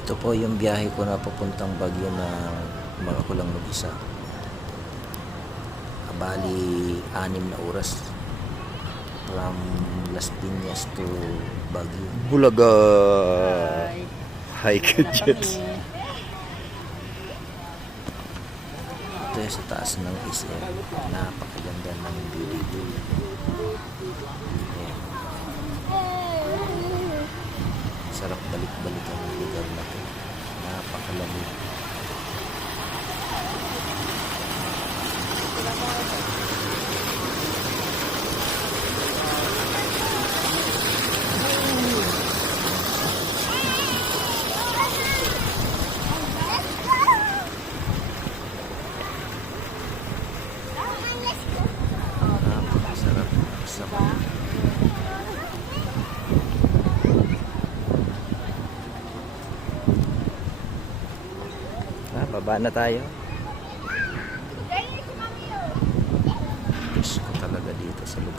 Ito po yung biyahe ko na papuntang Baguio na ako lang mag-isa. Bali, 6 na oras from Las Piñas to Baguio. Bulaga! Ay, Hi, Kajets! Ito yung sa taas ng SM. Napakaganda ng view. Ayan. Sarap balik-balik ang lugar na ito. Napakalamig. Napakasarap sama. Baba na tayo. Diyos ko talaga dito sa lugar.